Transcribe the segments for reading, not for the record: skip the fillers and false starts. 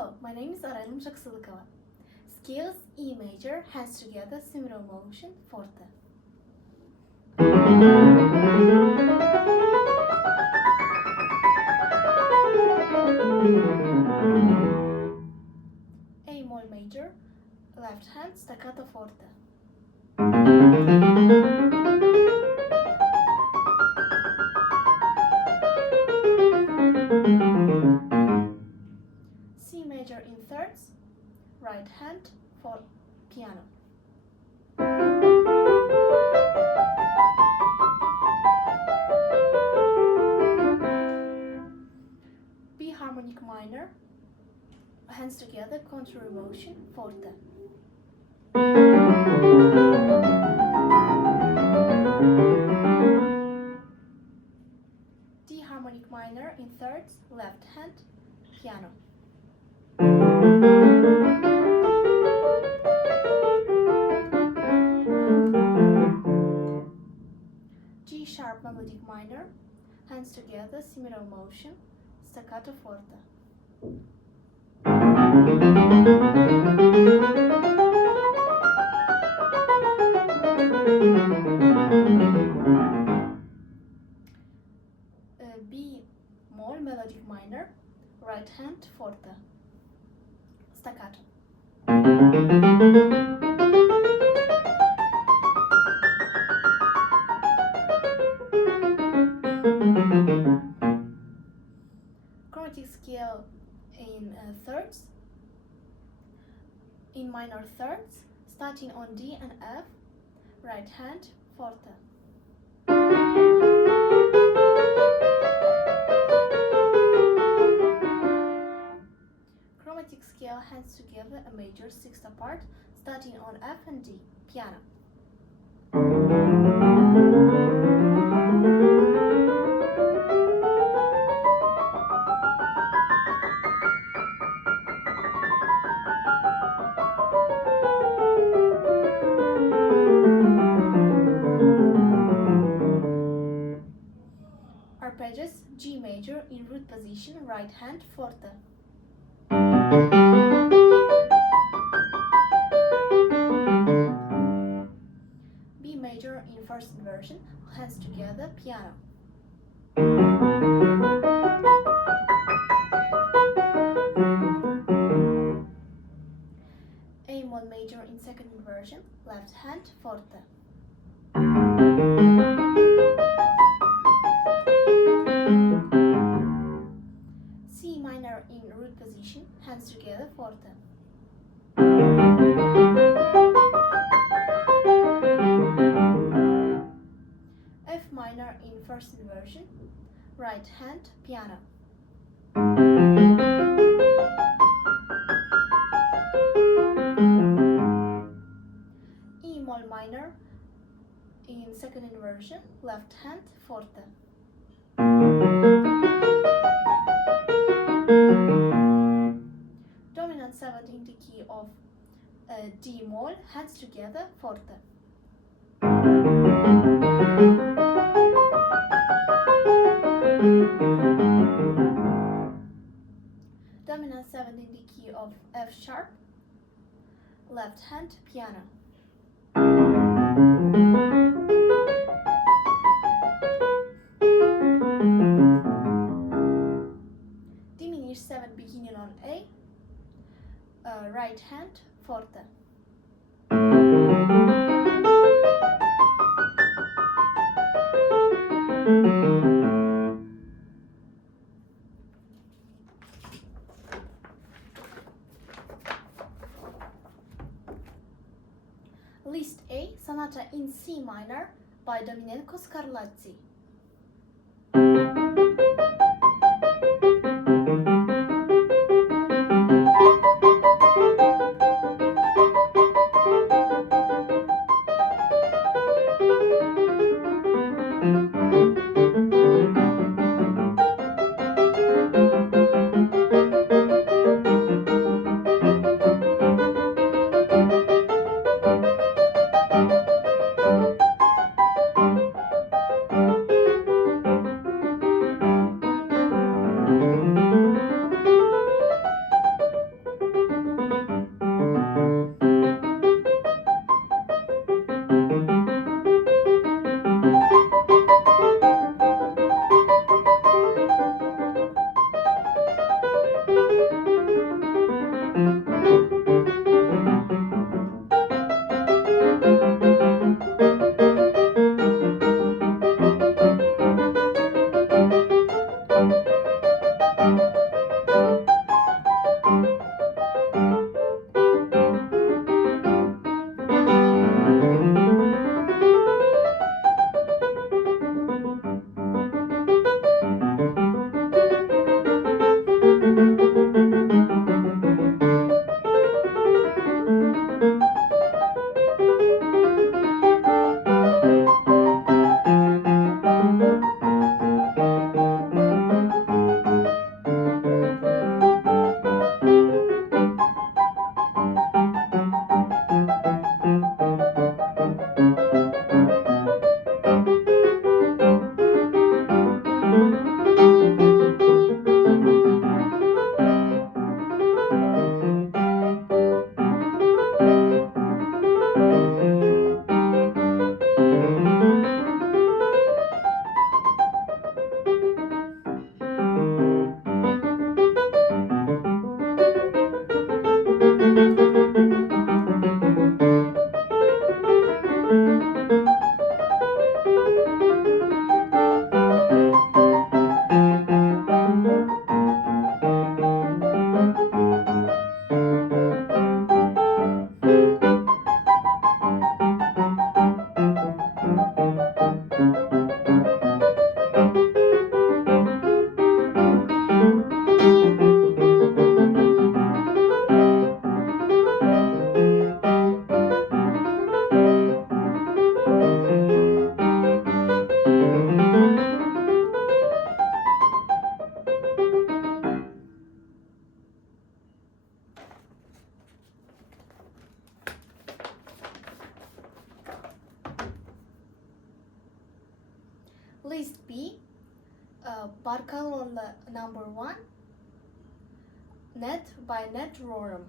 Hello, my name is Arayalım Jaksılıkova. Scales E major, hands together, similar motion, forte. A mol major, left hand, staccato forte. C major in thirds, right hand for piano. B harmonic minor, hands together, contrary motion, forte. D harmonic minor in thirds, left hand, piano. G sharp melodic minor, hands together, similar motion, staccato forte. B mol melodic minor, right hand forte, staccato. Chromatic scale in thirds, in minor thirds, starting on D and F, right hand forte. Chromatic scale, hands together, a major, sixth apart, starting on F and D, piano. Arpeggios, G major in root position, right hand forte. B major in first inversion, hands together, piano. A mol major in second inversion, left hand forte. C minor in root position, hands together, forte. F minor in first inversion, right hand, piano. E mol minor in second inversion, left hand, forte. Dominant 7th in the key of D mol, hands together, forte. Dominant 7th in the key of F sharp, left hand, piano. Diminished 7 beginning on A, right hand, forte. List A, Sonata in C minor by Domenico Scarlatti. List B. Barkalor'la number 1. Net by Net Roram.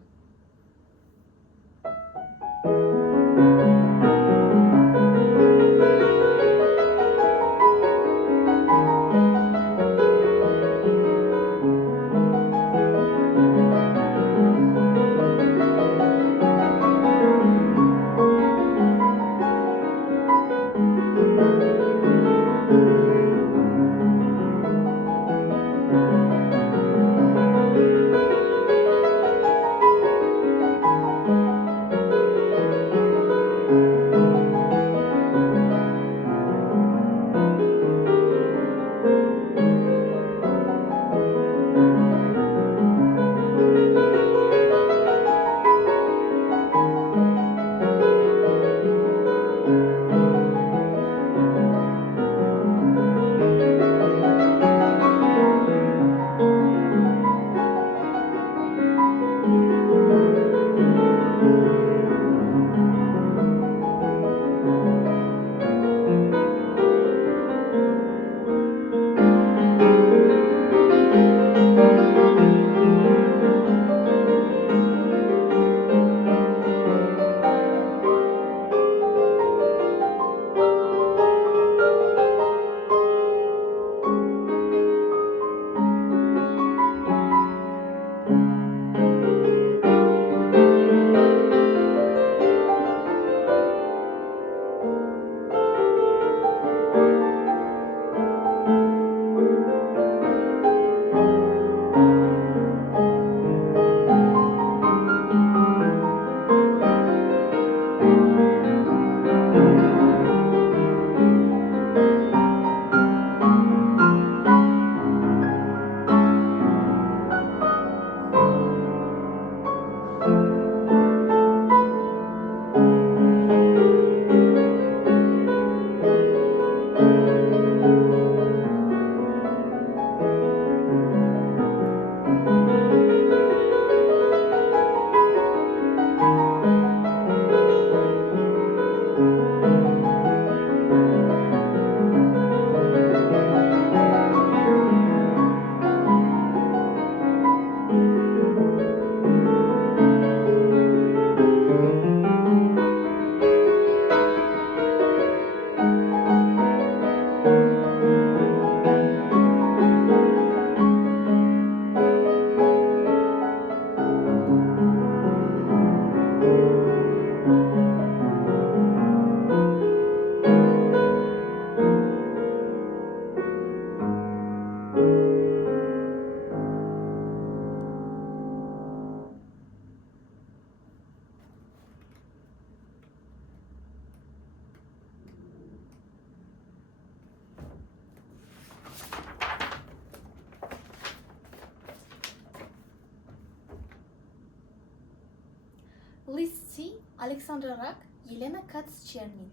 List C. Alexandra Rak, Yelena Katz-Chernin.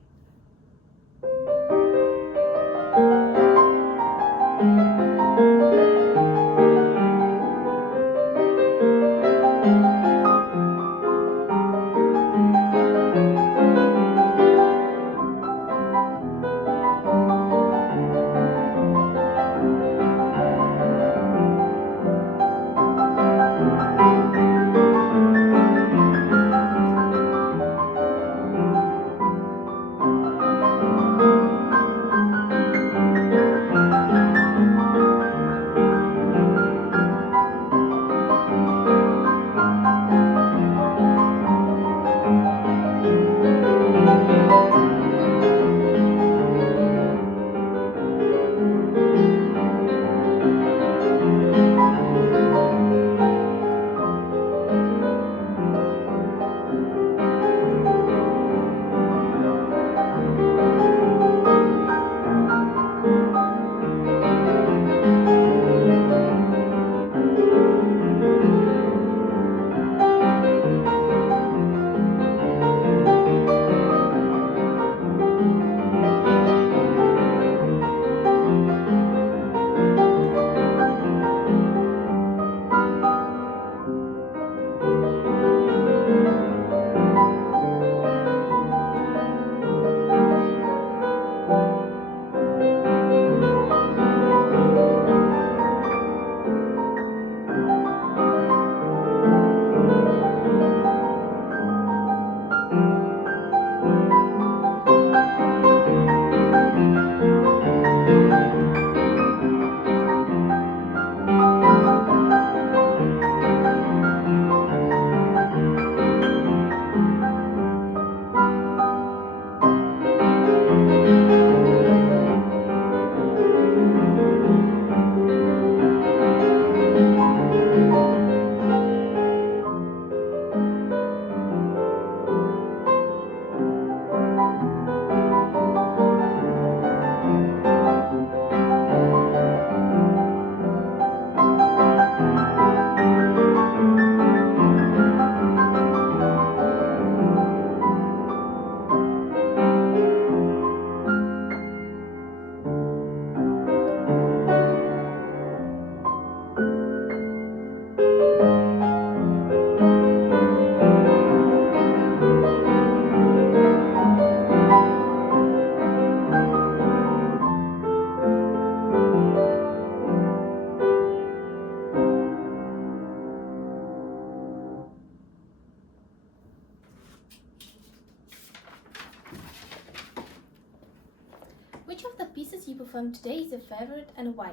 performed today is your favorite and why?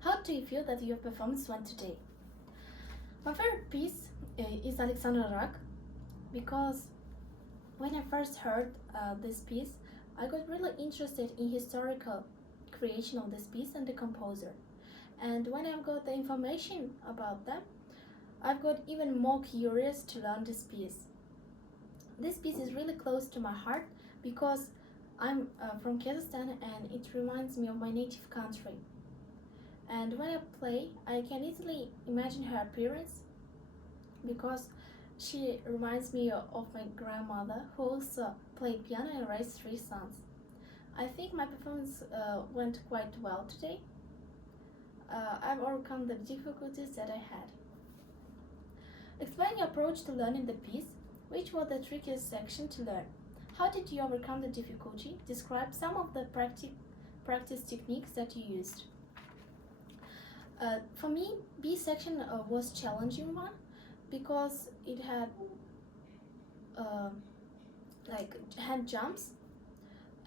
How do you feel that your performance went today? My favorite piece is Alexander Rack, because when I first heard this piece, I got really interested in historical creation of this piece and the composer. And when I've got the information about them, I've got even more curious to learn this piece. This piece is really close to my heart because I'm from Kazakhstan and it reminds me of my native country. And when I play, I can easily imagine her appearance because she reminds me of my grandmother, who also played piano and raised 3 sons. I think my performance went quite well today. I've overcome the difficulties that I had. Explain your approach to learning the piece. Which was the trickiest section to learn? How did you overcome the difficulty? Describe some of the practice techniques that you used. For me, B section was challenging one because it had hand jumps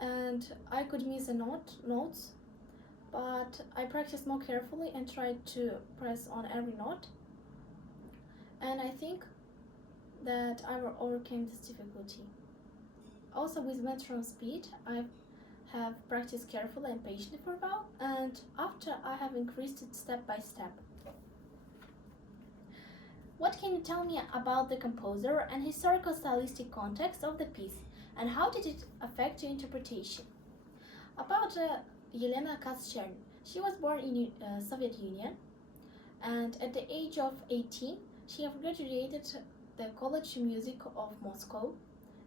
and I could miss the notes, but I practiced more carefully and tried to press on every note, and I think that I overcame this difficulty. Also, with metronome speed, I have practiced carefully and patiently for a while, and after I have increased it step by step. What can you tell me about the composer and historical stylistic context of the piece, and how did it affect your interpretation? About Yelena Kastchern, she was born in Soviet Union, and at the age of 18, she have graduated the College of Music of Moscow,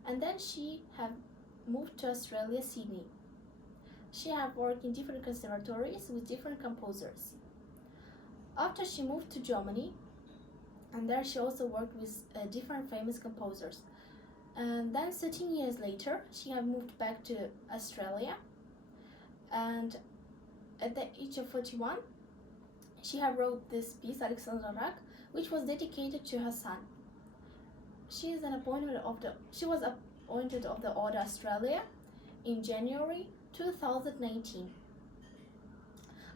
and then she have moved to Australia, Sydney. She have worked in different conservatories with different composers. After she moved to Germany, and there she also worked with different famous composers. And then 13 years later, she have moved back to Australia, and at the age of 41, she have wrote this piece, Alexander Rack, which was dedicated to her son. She was appointed of the Order Australia in January 2019.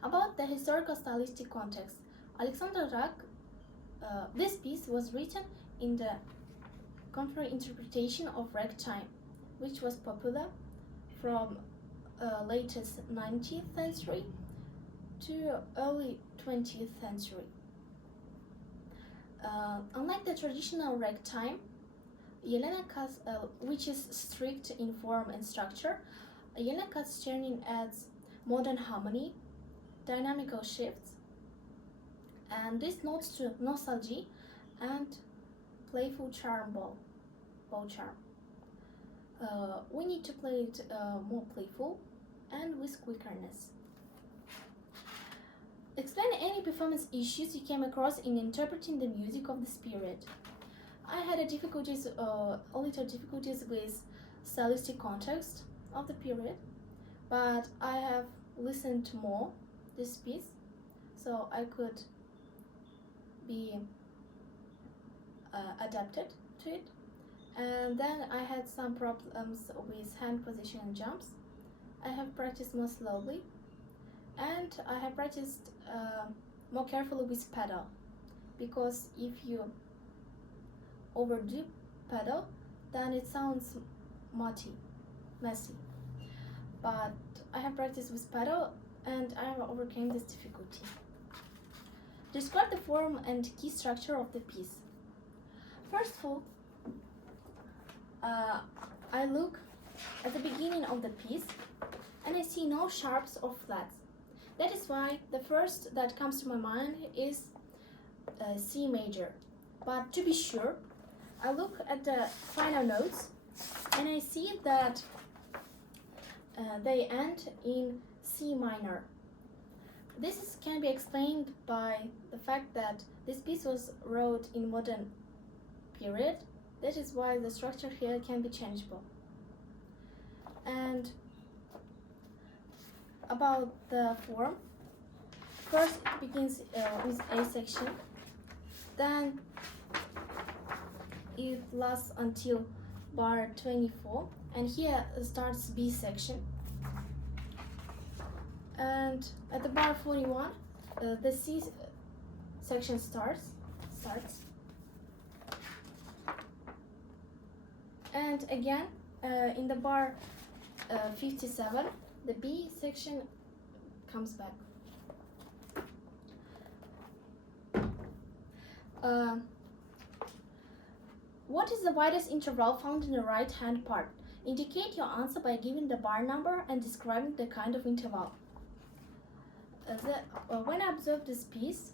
About the historical stylistic context, Alexander Rack, this piece was written in the contemporary interpretation of ragtime, which was popular from latest 19th century to early 20th century. Unlike the traditional ragtime, which is strict in form and structure, Yelena Kastchern adds modern harmony, dynamical shifts, and this nods to nostalgia and playful bow charm. We need to play it more playful and with quickness. Explain any performance issues you came across in interpreting the music of this period. I had a little difficulties with stylistic context of the period, but I have listened more this piece, so I could be adapted to it. And then I had some problems with hand position and jumps. I have practiced more slowly, and I have practiced more carefully with pedal, because if you overdo pedal, then it sounds messy. But I have practiced with pedal and I have overcome this difficulty. Describe the form and key structure of the piece. First of all, I look at the beginning of the piece and I see no sharps or flats. That is why the first that comes to my mind is C major. But to be sure, I look at the final notes and I see that they end in C minor. This can be explained by the fact that this piece was wrote in modern period. That is why the structure here can be changeable. And about the form, first it begins with A section, then it lasts until bar 24, and here starts B section. And at the bar 41, the C section starts. And again, in the bar 57, the B section comes back. What is the widest interval found in the right-hand part? Indicate your answer by giving the bar number and describing the kind of interval. When I observed this piece,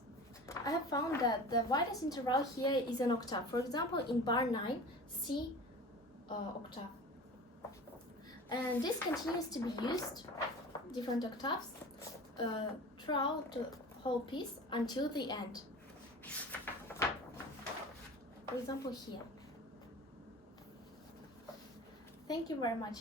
I have found that the widest interval here is an octave. For example, in bar 9, C octave. And this continues to be used, different octaves, throughout the whole piece until the end. For example, here. Thank you very much.